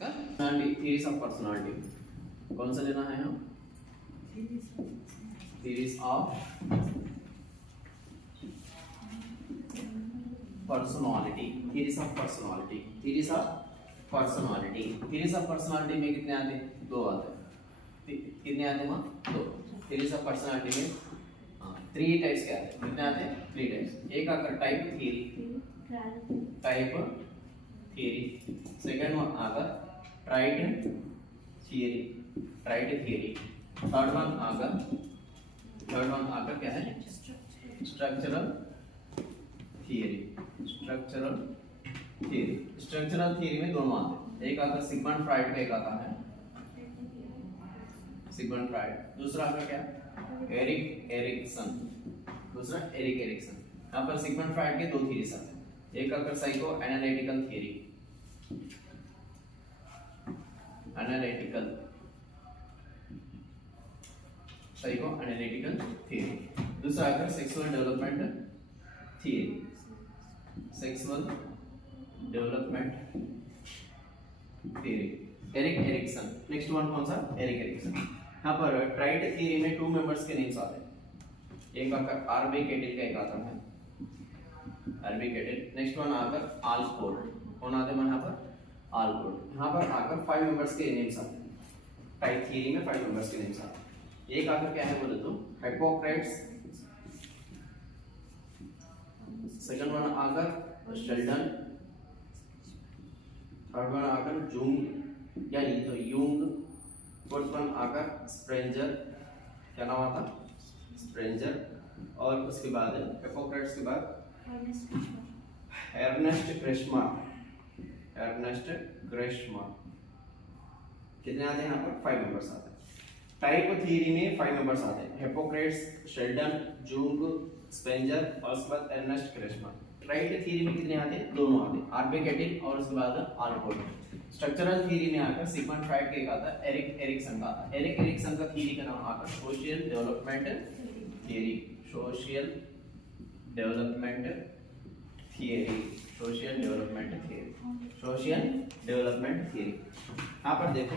Theories of personality कौन सा लेना है हम? Theories of personality. Theories of personality, theories of personality, theories of personality में कितने आते हैं? दो आते हैं। कितने आते हैं? दो। थियरीज ऑफ पर्सनालिटी में थ्री टाइप्स के आते हैं। कितने आते हैं? Three types. एक आकर type theory, type theory. Second one आकर trait theory, trait theory. Third one आकर क्या है? Structural theory, structural theory. Structural theory में दोनों आते हैं। एक आता सिगमंड फ्राइड का, एक आता है सिगमंड फ्राइड, दूसरा आता क्या? एरिक एरिक्सन, दूसरा एरिक एरिक्सन। यहाँ पर सिगमंड फ्राइड के दो थियरीज आते हैं। एक आकर psycho analytical theory, analytical psycho analytical theory. दूसरा आकर sexual development theory, sexual development theory, Erik Erikson. Next one कौन सा? Erik Erikson. यहाँ पर ट्राइड थियरी में टू मेंबर्स के नेम्स आते हैं। एक आकर आरबी केटिल का, एक आता है आरबी केटिल। नेक्स्ट वन आकर आल्पोर्ट, कौन आते हैं यहाँ पर? आल्पोर्ट। यहाँ पर आकर 5 मेंबर्स के नेम्स आते हैं। ट्राइड थियरी में 5 मेंबर्स के नेम्स आते हैं। एक आकर क्या है बोले तो हिप्पोक्रेट्स, सेकंड वन आकर शेल्डन, थर्ड वन आकर जूंग या यूंग, फोर्थ वन आकर स्प्रेंजर, क्या नाम आता? स्प्रेंजर। और उसके बाद हिप्पोक्रेट्स के बाद एर्नेस्ट ग्रेशमा, एर्नेस्ट ग्रेशमा। कितने आते हैं यहाँ पर? 5 मेंबर्स आते हैं। टाइप थियरी में 5 मेंबर्स आते हैं। हिप्पोक्रेट्स, शेल्डन, जूंग, स्पेंजर और उसके बाद एर्नेस्ट ग्रेशमा। ट्राइड थियरी में कितने आते हैं? दोनों आते हैं, आरबी केटिल और उसके बाद आल्पोर्ट। स्ट्रक्चरल थियरी में आकर सिगमंड फ्राइड का एक आता है, एरिक एरिक्सन का आता है। एरिक एरिक्सन का थियरी का नाम आकर social development theory, social development theory, social development theory, social development theory. यहाँ पर देखो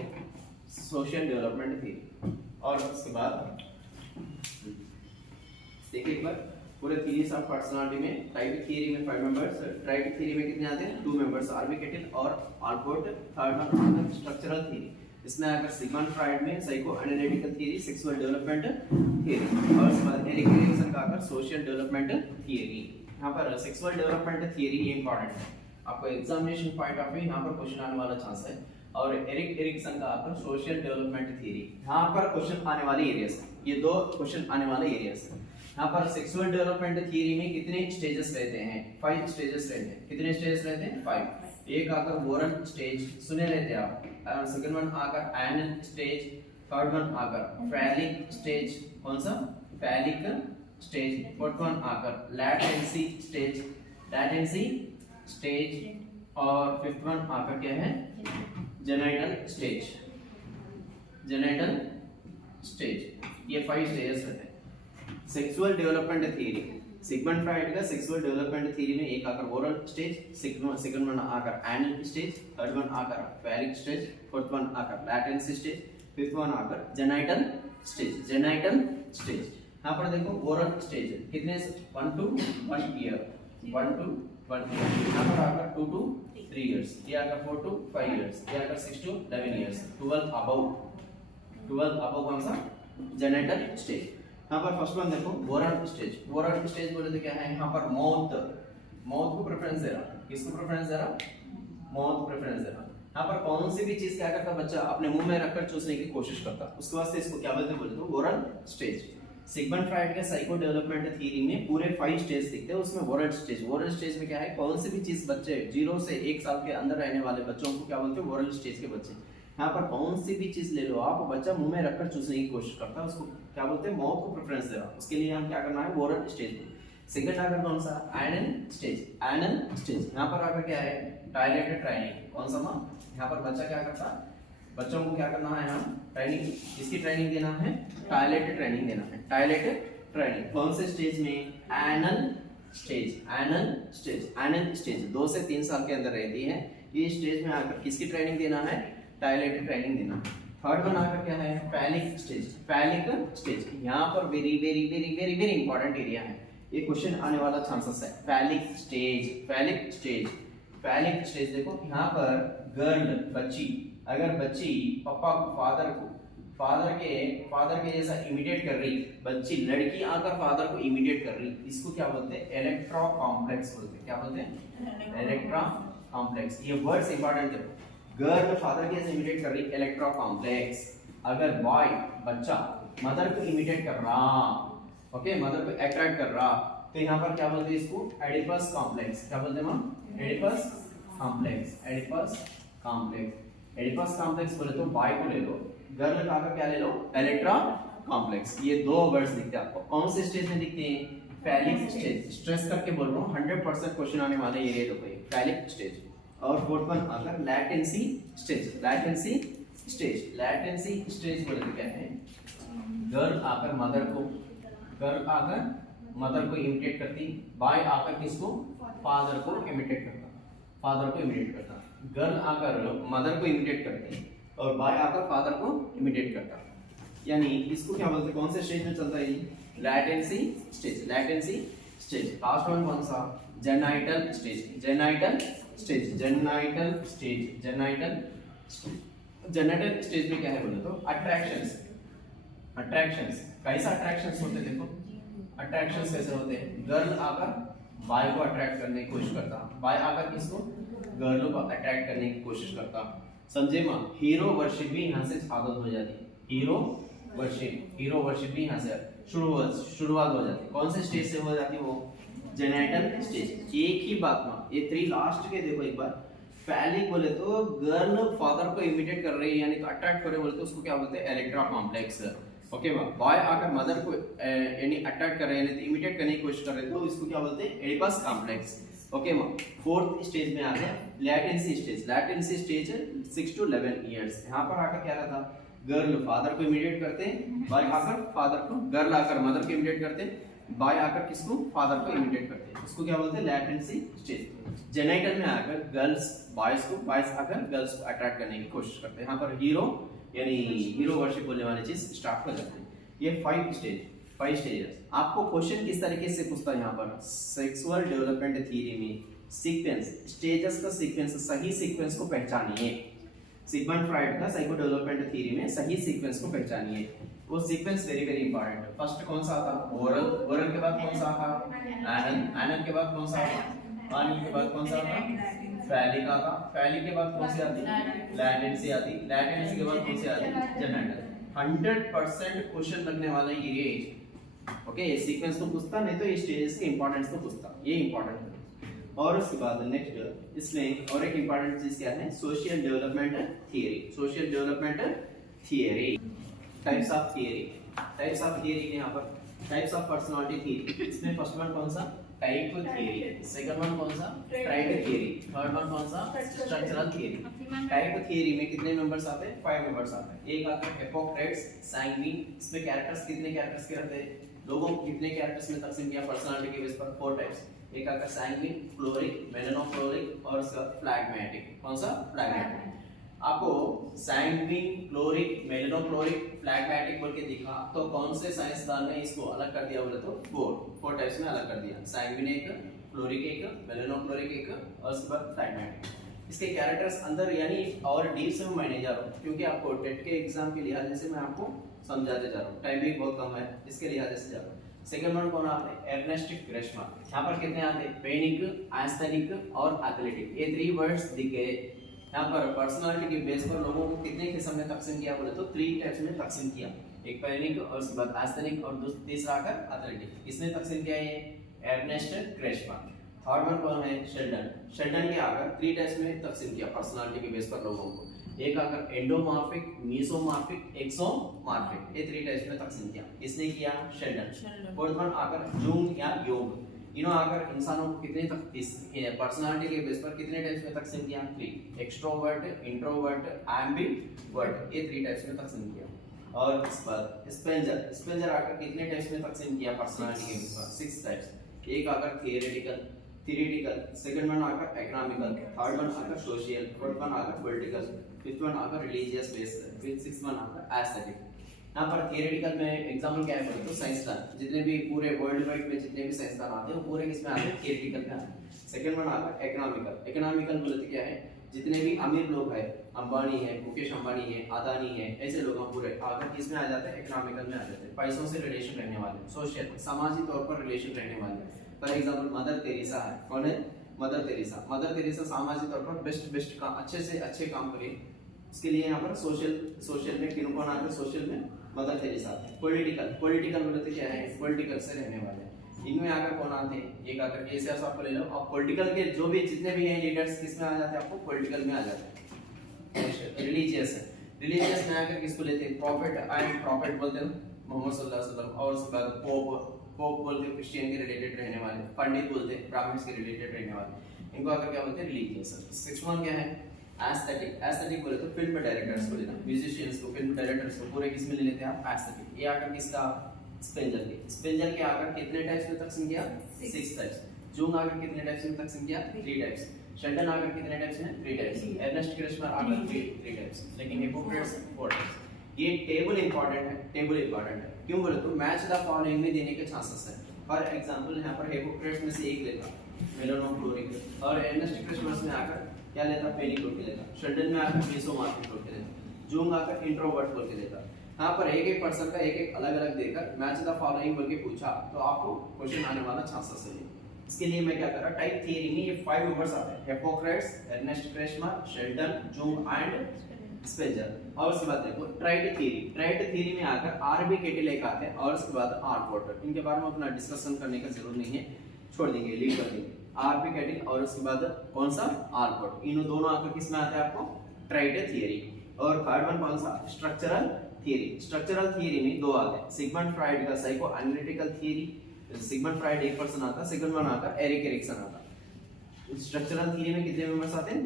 सोशल डेवलपमेंट थियरी। और उसके बाद देखिए एक बार पूरे थियरीज ऑफ पर्सनालिटी में टाइप थियरी में 5 मेंबर्स, ट्राइड थियरी में कितने आते हैं? 2 मेंबर्स, आरबी केटिल और Allport. Third one structural theory, इसमें आकर सिगमंड फ्राइड में psycho analytical theory, sexual development theory. और उसके बाद एरिक एरिक्सन का आकर सोशल डेवलपमेंट थियरी। यहाँ पर सेक्सुअल डेवलपमेंट थियरी ये इंपॉर्टेंट है, आपको एग्जामिनेशन पॉइंट ऑफ व्यू यहाँ पर क्वेश्चन आने वाला चांस है। और एरिक एरिक्सन का आकर सोशल डेवलपमेंट थियरी, यहाँ पर क्वेश्चन आने वाले एरियाज, ये दो क्वेश्चन आने वाले एरियाज है। यहाँ पर सेक्सुअल डेवलपमेंट थियरी में कितने स्टेजेस रहते हैं? 5 स्टेजेस रहते हैं। कितने स्टेजेस रहते हैं? 5। एक आकर बोरन स्टेज, सुने लेते आप। सेकंड वन आकर एनल स्टेज, थर्ड वन आकर फैलिक स्टेज, कौन सा? Phallic stage. फोर्थ वन आकर लैटेंसी स्टेज, लैटेंसी स्टेज। और फिफ्थ वन आकर क्या है? Genital stage, genital stage. ये 5 स्टेजेस रहते हैं। Sexual development theory, Sigmund Freud का सेक्सुअल डेवलपमेंट थियरी में एक आकर ओरल स्टेज, सेकंड वन आकर एनल स्टेज, थर्ड वन आकर फैलिक स्टेज, फोर्थ वन आकर लैटेंसी स्टेज, फिफ्थ वन आकर जेनाइटल स्टेज, जेनाइटल स्टेज। यहाँ पर देखो ओरल स्टेज कितने? 1 to 1 ईयर, 1 to 1 ईयर। यहाँ पर आकर 2 to 3 इयर्स, ये आकर 4 to 5 इयर्स, ये आकर 6 to 11 इयर्स, 12 अबव कौन सा? Genital stage. यहाँ पर फर्स्ट वन देखो बोरन स्टेज। बोरन स्टेज बोले तो क्या है? यहाँ पर माउथ को प्रेफरेंस दे रहा, किसको प्रेफरेंस दे रहा? माउथ प्रेफरेंस दे रहा। यहाँ पर कौन सी भी चीज क्या करता बच्चा अपने मुंह में रखकर चूसने की कोशिश करता, उसके वास्ते इसको क्या बोलते हैं बोले तो बोरन स्टेज। सिगमंड फ्राइड के साइको डेवलपमेंट थियरी में पूरे 5 स्टेज दिखते हैं, उसमें बोरन स्टेज। बोरन स्टेज में क्या है? कौन सी भी चीज बच्चे 0 से 1 साल के अंदर रहने वाले बच्चों को क्या बोलते हैं? बोरन स्टेज के बच्चे। यहाँ पर कौन सी भी चीज ले लो आप, बच्चा मुंह में रखकर चूसने की कोशिश करता है, उसको क्या बोलते हैं? माउथ को प्रेफरेंस दे रहा। उसके लिए हम क्या करना है? Boron stage. सेकंड आकर कौन सा? Anal stage, anal stage. यहाँ पर आकर क्या है? टॉयलेट ट्रेनिंग, कौन सा माँ? यहाँ पर बच्चा क्या करता है? बच्चों को क्या करना है? हम ट्रेनिंग, इसकी ट्रेनिंग देना है, टॉयलेट ट्रेनिंग देना है, टॉयलेट ट्रेनिंग। कौन से स्टेज में? Anal stage, anal stage, anal stage 2 से 3 साल के अंदर रहती है। ये स्टेज में आकर किसकी ट्रेनिंग देना है, डायलेटरी ट्रेनिंग देना। थर्ड वन आकर क्या है, फैलिक स्टेज। फैलिक स्टेज यहाँ पर very very very very very important area है, ये क्वेश्चन आने वाला चांसेस है। Phallic stage, phallic stage, phallic stage देखो यहाँ पर गर्ल बच्ची, अगर बच्ची पापा फादर के जैसा इमिटेट कर रही, बच्ची लड़की आकर फादर को इमिटेट कर रही, इसको क्या बोलते हैं, इलेक्ट्रा कॉम्प्लेक्स बोलते हैं। क्या बोलते हैं, इलेक्ट्रा कॉम्प्लेक्स। ये वर्ड्स इंपॉर्टेंट है। गर्ल फादर के जैसा इमिटेट कर रही, इलेक्ट्रा कॉम्प्लेक्स। अगर बॉय बच्चा मदर को इमिटेट कर रहा, ओके, मदर को अट्रैक्ट कर रहा, तो यहाँ पर क्या बोलते हैं इसको, एडिपस कॉम्प्लेक्स। क्या बोलते हैं हम, Oedipus complex, Oedipus complex. Oedipus complex बोले तो बॉय को ले लो, गर्ल का क्या ले लो, इलेक्ट्रा कॉम्प्लेक्स। ये दो वर्ड्स दिखते हैं आपको, कौन से स्टेज में दिखते हैं, फैलिक स्टेज। स्ट्रेस करके बोल रहा हूँ, 100% क्वेश्चन आने वाले ये देखो, ये फैलिक स्टेज। और फोर्थ वन अगर latency stage, latency stage, latency stage बोले तो क्या है, गर्ल आकर मदर को इमिटेट करती, बॉय आकर किसको, फादर को इमिटेट करता, गर्ल आकर मदर को इमिटेट करती और बॉय आकर फादर को इमिटेट करता। यानी इसको क्या बोलते हैं, कौन से स्टेज में चलता है ये, latency stage, latency stage. Last one कौन सा, genital stage, genital stage, genital stage, genital genital stage में क्या है बोले तो अट्रैक्शंस, अट्रैक्शंस। कैसा अट्रैक्शंस होते हैं देखो, अट्रैक्शंस कैसे होते हैं, गर्ल आकर बॉय को अट्रैक्ट करने की कोशिश करता, बॉय आकर किसको, गर्ल को अट्रैक्ट करने की कोशिश करता। समझे मां, हीरो वर्शिप भी यहाँ से आदत हो जाती है, हीरो वर्शिप भी यहाँ से शुरुआत हो जाती है। कौन से स्टेज से हो जाती है वो, जेनाइटल स्टेज। एक ही बात मां, ये 3 लास्ट के देखो एक बार। फैलिक बोले तो गर्ल फादर को इमिटेट कर रही है, यानी तो अट्रैक्ट कर रही है बोले तो उसको क्या बोलते हैं, इलेक्ट्रा कॉम्प्लेक्स। ओके मां, बॉय आकर मदर को यानी अट्रैक्ट कर रहे हैं, यानी तो इमिटेट करने की कोशिश कर रहे हैं, तो इसको क्या बोलते हैं, एडिपस कॉम्प्लेक्स। ओके मां, फोर्थ स्टेज में आ गया latency stage. Latency stage 6 to 11 years. यहाँ पर आकर क्या रहता, गर्ल फादर को इमिटेट करते हैं, बॉय आकर फादर को, गर्ल आकर मदर को इमिटेट करते हैं, बॉय आकर किसको, फादर को इमिटेट करते हैं, उसको क्या बोलते हैं, लैटेंसी स्टेज। जेनाइटल में आकर गर्ल्स बॉयज को, बॉयज आकर गर्ल्स को अट्रैक्ट करने की कोशिश करते हैं। यहाँ पर हीरो यानी हीरो वर्शिप बोलने वाली चीज स्टार्ट हो जाती है। ये 5 स्टेजेस। आपको क्वेश्चन किस तरीके से पूछता है, यहाँ पर सेक्सुअल डेवलपमेंट थ्योरी में सीक्वेंस, स्टेजेस का सीक्वेंस, सही सीक्वेंस को पहचानिए। सिगमंड फ्राइड का साइको डेवलपमेंट थ्योरी में सही सीक्वेंस को पहचानिए। वो सीक्वेंस वेरी वेरी इंपॉर्टेंट है। फर्स्ट कौन सा आता, ओरल के बाद कौन सा आता, एनन के बाद कौन सा आता, आनी के बाद कौन सा आता, फैलिक आता, फैलिक के बाद कौन सी आती, लैटेंसी आती, लैटेंसी के बाद कौन सी आती, जेनाइटल। 100% क्वेश्चन लगने वाला ये ओके, सीक्वेंस तो पूछता, नहीं तो स्टेजेस की इंपॉर्टेंस तो पूछता, ये इंपॉर्टेंट है। और उसके बाद नेक्स्ट इसमें और एक इंपॉर्टेंट चीज क्या है, social development theory. Social development theory, types of theory, types of theory के यहाँ पर टाइप्स ऑफ पर्सनालिटी थियरी। इसमें फर्स्ट वन कौन सा, टाइप थियरी, सेकंड वन कौन सा, ट्राइड थियरी, थर्ड वन कौन सा, स्ट्रक्चरल थियरी। टाइप थियरी में कितने मेंबर्स आते हैं, 5 मेंबर्स आते हैं। एक आता है हिपोक्रेट्स, सैंग्विन। इसमें कैरेक्टर्स कितने कैरेक्टर्स के रहते हैं, लोगों को कितने कैरेक्टर्स में तकसीम किया पर्सनालिटी के बेस पर, 4 टाइप्स। एक आता है सैंग्विन, फ्लोरिक, मेलानोफ्लोरिक और उसका फ्लैगमेटिक। कौन सा, फ्लैगमेटिक। आपको सैंग्विन, फ्लोरिक, मेलानोफ्लोरिक, फ्लैगमेटिक बोल के दिखा, तो कौन से साइंसदान ने इसको अलग कर दिया बोले तो 4 टाइप्स में अलग कर दिया। सैंग्विन एक, फ्लोरिक एक, मेलानोफ्लोरिक एक और उसके बाद फ्लैगमेटिक। इसके कैरेक्टर्स अंदर यानी और डीप से मैं नहीं जा रहा हूँ, क्योंकि आपको टेट के एग्जाम के लिहाज से मैं आपको समझाते जा रहा हूँ, टाइम भी बहुत कम है, इसके लिहाज से जा रहा हूँ। सेकंड वन कौन आते हैं, एर्नेस्ट ग्रेशमर। यहाँ पर कितने आते हैं, पैनिक, एस्थेटिक और एथलेटिक। ये 3 वर्ड्स दिखे। यहाँ पर पर्सनालिटी के बेस पर लोगों को कितने किस्म में तकसीम किया बोले तो 3 टाइप्स में तकसीम किया। एक पैनिक और उसके बाद एस्थेटिक और तीसरा आकर एथलेटिक। किसने तकसीम किया ये, एर्नेस्ट ग्रेशमर। थर्ड वन कौन है, शेल्डन। शेल्डन ने आकर 3 टाइप्स में तकसीम किया पर्सनालिटी के बेस पर लोगों को। एक आकर एंडोमॉर्फिक, मेसोमॉर्फिक, एक्सोमॉर्फिक। ये 3 टाइप्स में तकसीम किया। किसने किया, शेल्डन। फोर्थ वन आकर जूंग या योग। इन्होंने आकर इंसानों को कितने पर्सनालिटी के बेस पर कितने टाइप्स में तकसीम किया, 3। Extrovert, introvert, ambivert. ये 3 टाइप्स में तकसीम किया। और इस पर स्पेंजर आकर कितने टाइप्स में तकसीम किया पर्सनालिटी के बेस पर, 6 टाइप्स। एक आकर थियोरेटिकल, theoretical, second one आकर economical, third one आकर social, fourth one आकर political, fifth one आकर religious based, fifth sixth one आकर aesthetic। यहाँ पर थियोरेटिकल में एग्जाम्पल क्या है बोले तो साइंसदान, जितने भी पूरे वर्ल्ड वाइड में जितने भी साइंसदान आते हैं वो पूरे किसमें आते हैं, थियोरेटिकल में आते हैं। सेकंड वन आकर इकोनॉमिकल, इकोनॉमिकल बोले तो क्या है, जितने भी अमीर लोग हैं, अंबानी है, मुकेश अंबानी है, अदानी है, ऐसे लोग पूरे आकर किसमें आ जाते हैं, इकोनॉमिकल में आ जाते हैं, पैसों से रिलेशन रहने वाले, सोशल सामाजिक तौर पर रिलेशन रहने वाले। फॉर एग्जांपल मदर तेरेसा है, कौन है, मदर तेरेसा। मदर तेरेसा सामाजिक तौर पर बेस्ट काम, अच्छे से अच्छे काम करे, इसके लिए यहाँ पर सोशल में किन कौन आते हैं, सोशल में मदर तेरेसा। पॉलिटिकल बोले तो क्या है, पॉलिटिकल से रहने वाले, इनमें आकर कौन आते हैं, एक आकर केसीआर साहब को ले लो, और पॉलिटिकल के जो भी जितने भी हैं लीडर्स किसमें आ जाते हैं, आपको पॉलिटिकल में आ जाते हैं। रिलीजियस है, रिलीजियस में आकर किसको लेते हैं, प्रॉफिट एंड प्रॉफिट बोलते हैं मोहम्मद सल्लल्लाहु अलैहि वसल्लम, और उसके बाद पोप बोलते हैं क्रिश्चियन के रिलेटेड रहने वाले, पंडित बोलते हैं ब्राह्मण्स के रिलेटेड रहने वाले, इनको आकर क्या बोलते हैं, रिलीजियस। सिक्स्थ वन क्या है, एस्थेटिक। एस्थेटिक बोले तो फिल्म डायरेक्टर्स को लेना, म्यूजिशियंस को, फिल्म डायरेक्टर्स को पूरे किसमें ले लेते हैं आप, एस्थेटिक। ये आकर किसका, स्पेंजर के। स्पेंजर के आकर कितने टाइप्स में तकसीम किया, 6 टाइप्स। जूंग आकर कितने टाइप्स में तकसीम किया, 3 टाइप्स। शेल्डन आकर कितने टाइप्स में, 3 टाइप्स। अर्नेस्ट क्रिश्मर आकर 3 टाइप्स, लेकिन हिप्पोक्रेट्स 4 टाइप्स। ये टेबल इंपॉर्टेंट है, टेबल इंपॉर्टेंट है क्यों बोले तो मैच द फॉलोइंग में देने के चांसेस है। फॉर एग्जांपल यहाँ पर हिप्पोक्रेट्स में से एक लेता मेलोनोफ्लोरिक, और अर्नेस्ट क्रिश्मर में आकर क्या लेता, पेनिकोट के लेता। शेल्डन में आकर मेसोमार्टिक बोल के लेता। जूंग आकर इंट्रोवर्ट बोल के लेता। यहाँ पर एक पर्सन का एक अलग अलग देकर मैच द फॉलोइंग बोल के पूछा तो आपको क्वेश्चन आने वाला चांसेस है। इसके लिए मैं क्या कर रहा, टाइप थियरी में ये 5 मेंबर्स आते हैं, Hippocrates, Ernst Kretschmer, Sheldon, Jung and Spranger. और उसके बाद देखो ट्राइड थियरी। ट्राइड थियरी में आकर आरबी केटिल एक आते हैं, और उसके बाद आर पोर्टर। इनके बारे में अपना डिस्कशन करने का जरूरत नहीं है, छोड़ देंगे, लीव कर देंगे। आरबी केटिल और उसके बाद कौन सा, आर पोर्टर। इन दोनों आकर किसमें आते हैं आपको, ट्राइड थियरी। और थर्ड वन कौन सा, स्ट्रक्चरल थियरी। स्ट्रक्चरल थियरी में 2 आते हैं, सिगमंड फ्राइड का psycho analytical theory. Sigmund Freud एक पर्सन आता है, सेकंड वन आता है एरिक एरिक्सन आता है। स्ट्रक्चरल थियरी में कितने मेंबर्स आते हैं,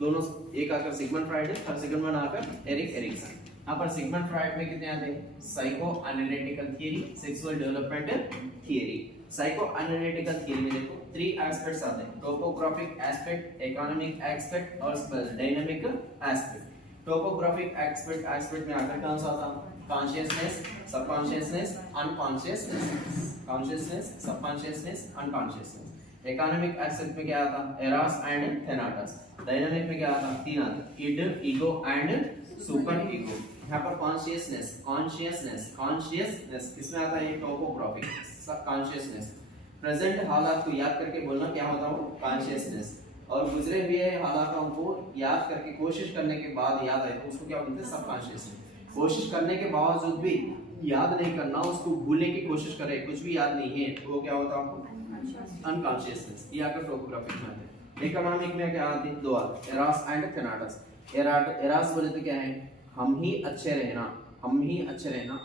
दोनों एक आकर सिगमंड फ्राइड है और सेकंड वन आकर एरिक एरिक्सन। यहाँ पर सिगमंड फ्राइड में कितने आते हैं, psycho analytical theory, sexual development theory. Psycho analytical theory में देखो 3 एस्पेक्ट्स आते हैं, टोपोग्राफिक एस्पेक्ट, इकोनॉमिक एस्पेक्ट और डायनामिक एस्पेक्ट। टोपोग्राफिक एस्पेक्ट में आकर कौन सा आता, consciousness, subconsciousness, unconsciousness, consciousness, subconsciousness, unconsciousness. Economic aspect में क्या आता, एरोस एंड थेनाटस। डायनामिक में क्या आता, 3 आते, id, ego and super ego. यहाँ पर कॉन्शियसनेस किसमें आता है, टोपोग्राफिक, सबकॉन्शियसनेस। प्रेजेंट हालात को याद करके बोलना क्या होता है, कॉन्शियसनेस। और गुजरे हुए हालातों को याद करके कोशिश करने के बाद याद आए तो उसको क्या बोलते हैं, सबकॉन्शियस। कोशिश करने के बावजूद भी याद नहीं करना, उसको भूलने की कोशिश करे, कुछ भी याद नहीं है तो वो क्या होता है, अनकॉन्शियसनेस। ये आकर टोपोग्राफिक में आते हैं। इकोनॉमिक में क्या आते हैं, 2 आते, एरोस एंड थेनाटस। एरोस बोले तो क्या है, हम ही अच्छे रहना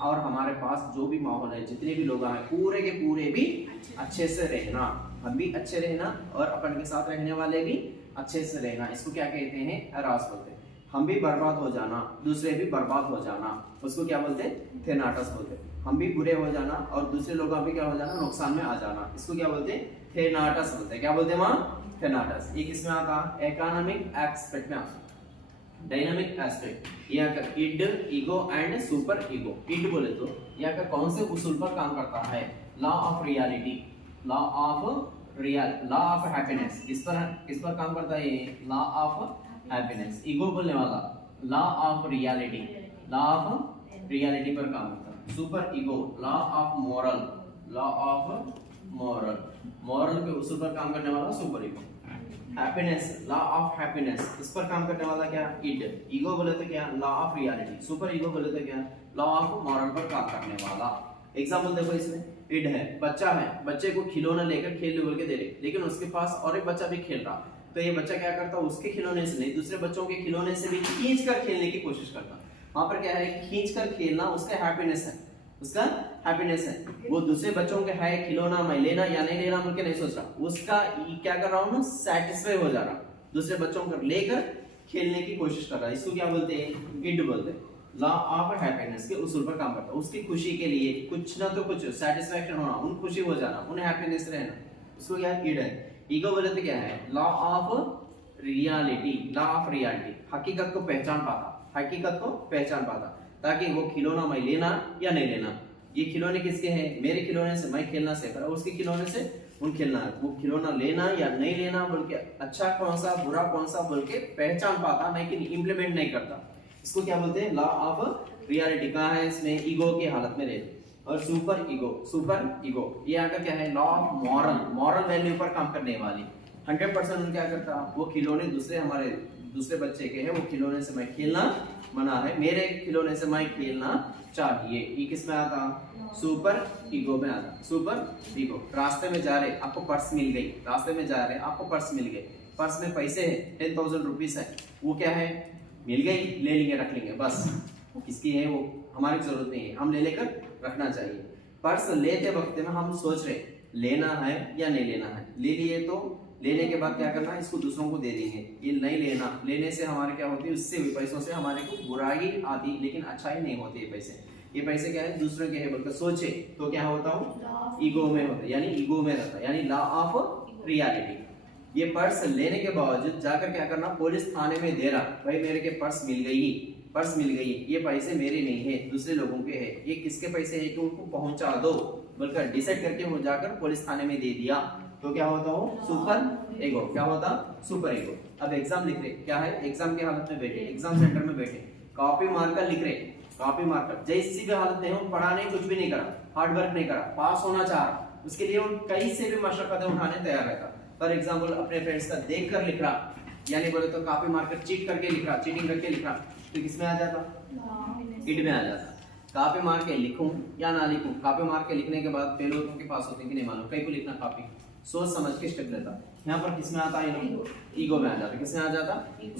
और हमारे पास जो भी माहौल है, जितने भी लोग हैं पूरे के पूरे भी अच्छे से रहना, हम भी अच्छे रहना और अपन के साथ रहने वाले भी अच्छे से रहना, इसको क्या कहते हैं, एरोस बोलते हैं। हम भी बर्बाद हो जाना, दूसरे भी बर्बाद हो जाना, उसको क्या बोलते हैं, थेनाटस बोलते हैं। हम भी बुरे हो जाना और दूसरे लोगों भी क्या हो जाना, नुकसान में आ जाना, इसको क्या बोलते हैं, थेनाटस बोलते हैं। क्या बोलते हैं वहाँ, थेनाटस। ये किसमें आता, इकोनॉमिक एस्पेक्ट में आता। डायनामिक एस्पेक्ट, यहाँ का id, ego and super ego. Id बोले तो यहाँ का कौन से उसूल पर काम करता है, law of reality, law of happiness. किस पर काम करता है ये, लॉ ऑफ हैप्पीनेस। ईगो बोलने वाला लॉ ऑफ रियलिटी पर काम करता है। Super ego law of moral के उसूल पर काम करने वाला super ego. Happiness, law of happiness, इस पर काम करने वाला क्या, इड। ईगो बोले तो क्या, law of reality. Super ego बोले तो क्या, लॉ ऑफ मॉरल पर काम करने वाला। एग्जांपल देखो, इसमें इड है, बच्चा है, बच्चे को खिलौना लेकर खेलने बोल के दे रहे, लेकिन उसके पास और एक बच्चा भी खेल रहा, तो ये बच्चा क्या करता है, उसके खिलौने से नहीं, दूसरे बच्चों के खिलौने से भी खींच कर खेलने की कोशिश करता। वहां पर क्या है, खींच कर खेलना उसका हैप्पीनेस है, वो दूसरे बच्चों के है खिलौना मैं लेना या नहीं लेना बोल के नहीं सोच रहा, उसका क्या कर रहा हूँ, सेटिस्फाई हो जा रहा, दूसरे बच्चों को लेकर खेलने की कोशिश कर रहा है। इसको क्या बोलते हैं, इड बोलते हैं। लॉ ऑफ हैप्पीनेस के उसूल पर काम करता है, उसकी खुशी के लिए कुछ ना तो कुछ सेटिस्फैक्शन होना, उन खुशी हो जाना, उन हैप्पीनेस रहना, उसको क्या, इड है। ईगो बोले तो क्या है, law of reality, law of reality, हकीकत को पहचान पाता, हकीकत को पहचान पाता, ताकि वो खिलौना मैं लेना या नहीं लेना, ये खिलौने किसके हैं, मेरे खिलौने से मैं खेलना सीख रहा हूं, उसके खिलौने से उन खेलना है, वो खिलौना लेना या नहीं लेना बोल के, अच्छा कौन सा बुरा कौन सा बोल के पहचान पाता, लेकिन इम्प्लीमेंट नहीं करता। इसको क्या बोलते हैं, लॉ ऑफ रियलिटी। कहाँ है इसमें, ईगो की हालत में रहते। और सुपर ईगो, सुपर ईगो ये आकर क्या है, law of moral, moral value पर काम करने वाली। 100% क्या करता, वो खिलौने दूसरे हमारे दूसरे बच्चे के हैं, वो खिलौने से मैं खेलना मना है, मेरे खिलौने से मैं खेलना चाहिए। ये किस में आता, सुपर ईगो में आता। सुपर ईगो, रास्ते में जा रहे आपको पर्स मिल गई, रास्ते में जा रहे आपको पर्स मिल गई, पर्स में पैसे है 10,000 रुपीज है, वो क्या है, मिल गई, ले लेंगे रख लेंगे बस, वो किसकी है, वो हमारी जरूरत नहीं है, हम ले लेकर रखना चाहिए। पर्स लेते वक्त में हम सोच रहे लेना है या नहीं लेना है, ले लिए तो लेने के बाद क्या करना है, इसको दूसरों को दे देंगे, ये नहीं लेना, लेने से हमारे क्या होती है, उससे पैसों से हमारे को बुराई आती, लेकिन अच्छाई नहीं होती है। पैसे, ये पैसे क्या है, दूसरों के है बोलकर सोचे तो क्या होता हूँ, ईगो में होता है, यानी ईगो में रहता है, यानी लॉ ऑफ रियलिटी। ये पर्स लेने के बावजूद जाकर क्या करना, पुलिस थाने में दे रहा, भाई मेरे के पर्स मिल गई, पर्स मिल गई, ये पैसे मेरे नहीं है, दूसरे लोगों के हैं, ये किसके पैसे है कि उनको पहुंचा दो बोलकर डिसाइड करके वो जाकर पुलिस थाने में दे दिया, तो क्या होता हो, सुपर ईगो। क्या होता, सुपर ईगो। अब एग्जाम लिख रहे, क्या है, एग्जाम की हालत में बैठे, एग्जाम सेंटर में बैठे, कॉपी मारकर लिख रहे, कॉपी मारकर जैसी भी हालत में हो, पढ़ा नहीं, कुछ भी नहीं करा, हार्ड वर्क नहीं करा, पास होना चाह रहा, उसके लिए वो कई से भी मशक्कतें उठाने तैयार रहता। फॉर एग्जाम्पल अपने फ्रेंड्स का देख कर लिख रहा, यानी बोले तो कॉपी मारकर चीट करके लिख रहा, चीटिंग करके लिख रहा, तो किसमें आ जाता, इट में आ जाता। कॉपी मार के लिखूं या ना लिखूं, कॉपी मार के लिखने के बाद फेल होते के पास होते हैं कि नहीं मालूम, कई को लिखना कॉपी, सोच समझ के स्टेप लेता, यहाँ पर किसमें आता है, ईगो में आ जाता। किसमें आ जाता,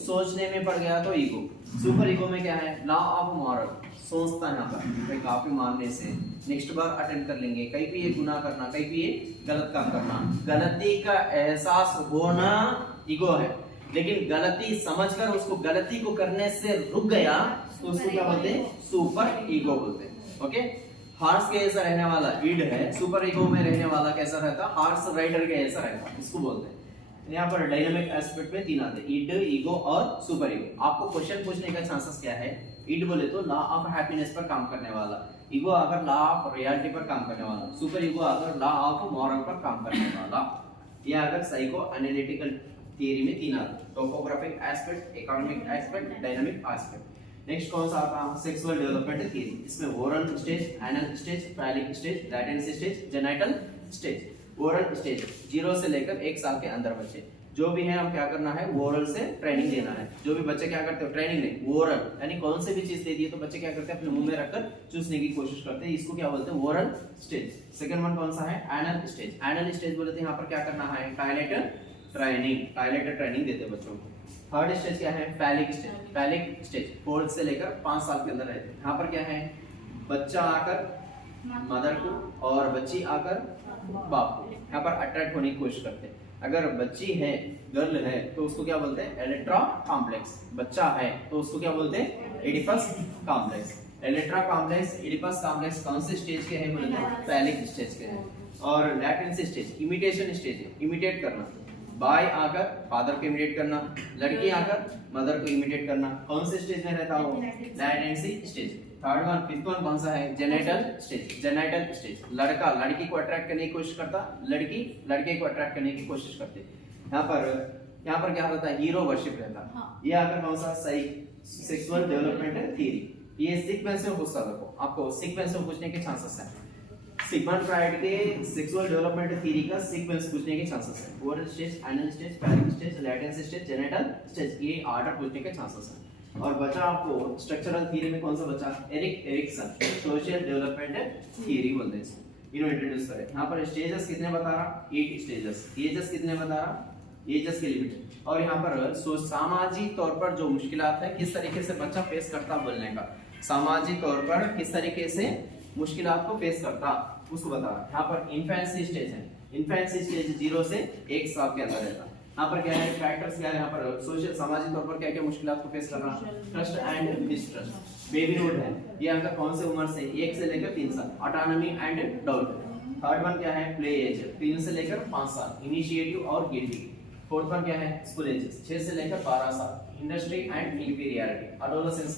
सोचने में पड़ गया तो ईगो। सुपर ईगो में क्या है, लॉ ऑफ मॉरल, सोचता है यहाँ पर भाई कॉपी मारने से नेक्स्ट बार अटेम्प्ट कर लेंगे, कहीं भी ये गुनाह करना, कहीं भी ये गलत काम करना, गलती का एहसास होना ईगो है, लेकिन गलती समझकर उसको गलती को करने से रुक गया तो उसको क्या बोलते हैं, सुपर ईगो बोलते हैं। ओके, हॉर्स के ऐसा रहने वाला ईड है, सुपर ईगो में रहने वाला कैसा रहता, हॉर्स राइडर के ऐसा रहता, इसको बोलते हैं। यहाँ पर डायनामिक एस्पेक्ट में 3 आते हैं, ईड, ईगो और सुपर ईगो। आपको क्वेश्चन पूछने का चांसेस क्या है, ईड बोले तो लॉ ऑफ हैप्पीनेस पर काम करने वाला, ईगो अगर लॉ ऑफ रियलिटी पर काम करने वाला, सुपर ईगो अगर लॉ ऑफ मॉरल पर काम करने वाला। ये अगर साइको एनालिटिकल थियरी में 3 आते हैं, topographic aspect, economic aspect, dynamic aspect. Next कौन सा आता है, सेक्सुअल डेवलपमेंट थियरी। इसमें oral stage, anal stage, phallic stage, latency stage, genital stage. Oral stage 0 से लेकर 1 साल के अंदर बच्चे जो भी है, हम क्या करना है, ओरल से ट्रेनिंग देना है। जो भी बच्चे क्या करते हो, ट्रेनिंग नहीं, ओरल, यानी कौन से भी चीज दे दी तो बच्चे क्या करते हैं, अपने मुंह में रखकर चूसने की कोशिश करते हैं, इसको क्या बोलते हैं, ओरल स्टेज। सेकंड वन कौन सा है, एनल स्टेज। एनल स्टेज बोलते हैं यहाँ पर क्या करना है, टॉयलेट ट्रेनिंग, टॉयलेट ट्रेनिंग देते हैं बच्चों को। थर्ड स्टेज क्या है, फैलिक स्टेज। फैलिक स्टेज 4 से लेकर 5 साल के अंदर रहते हैं। यहाँ पर क्या है, बच्चा आकर मदर को और बच्ची आकर बाप को यहाँ पर अट्रैक्ट होने की कोशिश करते हैं। अगर बच्ची है, गर्ल है, तो उसको क्या बोलते हैं, एलेक्ट्रा कॉम्प्लेक्स। बच्चा है तो उसको क्या बोलते हैं, Oedipus complex. Electra complex, Oedipus complex कौन से स्टेज के हैं बोले तो फैलिक स्टेज के हैं। और लैटेंसी स्टेज इमिटेशन स्टेज है, इमिटेट करना, बॉय आकर फादर को इमिटेट करना, लड़की आकर मदर को इमिटेट करना। कौन से स्टेज में रहता हो, latency stage. Third one, fifth one कौन सा है, जेनिटल स्टेज। जेनिटल स्टेज, लड़का लड़की को अट्रैक्ट करने की कोशिश करता, लड़की लड़के को अट्रैक्ट करने की कोशिश करती। यहाँ पर क्या होता है, हीरो वर्शिप रहता। ये आकर कौन सा, सेक्सुअल डेवलपमेंट थियरी। ये सीक्वेंस में पूछता देखो, आपको सीक्वेंस में पूछने के चांसेस है। सिगमंड फ्राइड के सेक्सुअल डेवलपमेंट थ्योरी का सीक्वेंस पूछने के चांसेस है। Oral stage, anal stage, phallic stage, latency stage, genital stage, ये ऑर्डर पूछने के चांसेस है। और बचा आपको स्ट्रक्चरल थ्योरी में कौन सा बचा, Erik Erikson social development theory बोलते हैं, इन्होंने इंट्रोड्यूस करे। यहाँ पर स्टेजेस कितने बता रहा, 8 स्टेजेस। एजेस कितने बता रहा, एजेस के लिमिट। और यहाँ पर सामाजिक तौर पर जो मुश्किलात है, किस तरीके से बच्चा फेस करता बोलने का, सामाजिक तौर पर किस तरीके से मुश्किलात को फेस करता उसको बता रहा। यहाँ पर इन्फेंसी स्टेज है, इन्फेंसी स्टेज 0 से 1 साल के अंदर रहता। यहाँ पर क्या है, फैक्टर्स क्या है, यहाँ पर सोशल सामाजिक तौर पर क्या क्या मुश्किलात को फेस कर रहा, trust and mistrust. Baby hood है, ये अगर कौन से उम्र से, 1 से लेकर 3 साल। Autonomy and doubt. Third one क्या है प्ले एज 3 से लेकर 5 साल, इनिशिएटिव और गिल्टी। फोर्थ वन क्या है स्कूल एज 6 से लेकर 12 साल, इंडस्ट्री एंड इंफीरियरिटी। एडोलेसेंस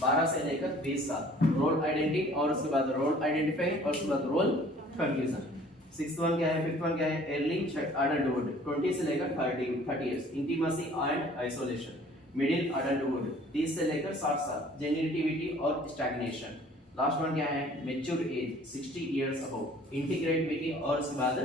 12 से लेकर 20 साल, रोल आइडेंटिटी और उसके बाद रोल आइडेंटिफाई और उसके बाद रोल कंफ्यूजन। सिक्स्थ वन क्या है, फिफ्थ वन क्या है अर्ली अडल्टहुड 20 से लेकर 30 years, intimacy and isolation. Middle adulthood 30 से लेकर 60 साल, जेनिटिविटी और स्टैग्नेशन। लास्ट वन क्या है मैच्योर एज 60 इयर्स अबव, इंटीग्रेटिविटी और उसके बाद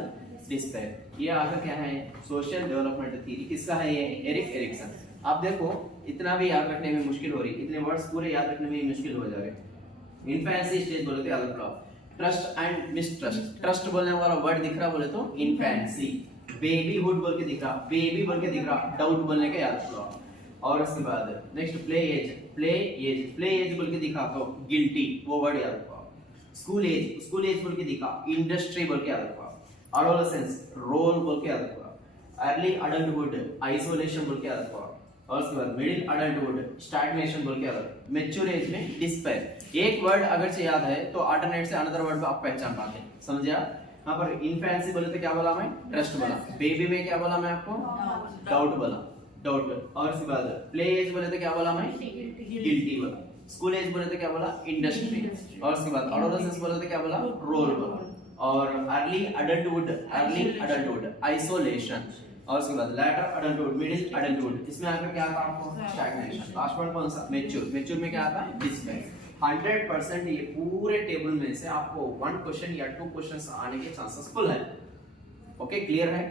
डिस्पेयर। ये आखिर क्या है सोशल डेवलपमेंट थ्योरी, किसका है ये एरिक एरिक्सन। आप देखो इतना भी याद रखने में मुश्किल हो रही, इतने वर्ड्स पूरे याद रखने में मुश्किल हो जाएगा। इन्फेंसी स्टेज बोले थे अलग flop, trust and mistrust. Trust बोलने वाला वर्ड दिख रहा बोले तो इन्फेंसी, बेबीहुड बोल के दिख रहा, बेबी बोल के दिख रहा, डाउट बोलने का याद फ्लॉप। और उसके बाद नेक्स्ट प्ले एज बोल के दिखा तो गिल्टी, वो वर्ड याद रखो। स्कूल एज बोल के दिखा, इंडस्ट्री बोल के याद रखो। एडोलेसेंस रोल बोल के याद रखो। अर्ली अडल्टहुड आइसोलेशन बोल के याद रखो। और उसके बाद मिडिल अडल्टहुड स्टैग्नेशन बोल के याद रखो। मैच्योर एज में डिस्पेयर। एक वर्ड अगर से याद है तो अल्टरनेट से अनदर वर्ड आप पहचान पाते हैं, समझे आप। यहाँ पर इन्फेंसी बोले तो क्या बोला मैं ट्रस्ट बोला, बेबी में क्या बोला मैं आपको डाउट बोला, डाउट। और इसके बाद प्ले एज बोले तो क्या बोला मैं गिल्टी बोला, स्कूल एज बोले तो क्या बोला इंडस्ट्री, और उसके बाद एडोलेसेंस बोले तो क्या बोला रोल बोला, और अर्ली अडल्टहुड आइसोलेशन, और उसके बाद लेटर अडल्टहुड मिडिल अडल्टहुड। इसमें आकर क्या आता है आपको स्टैग्नेशन। लास्ट वन कौन सा मैच्योर में क्या आता है डिस्पेयर। 100% ये पूरे टेबल में से आपको 1 क्वेश्चन या 2 क्वेश्चंस आने के चांसेस फुल है। ओके क्लियर है।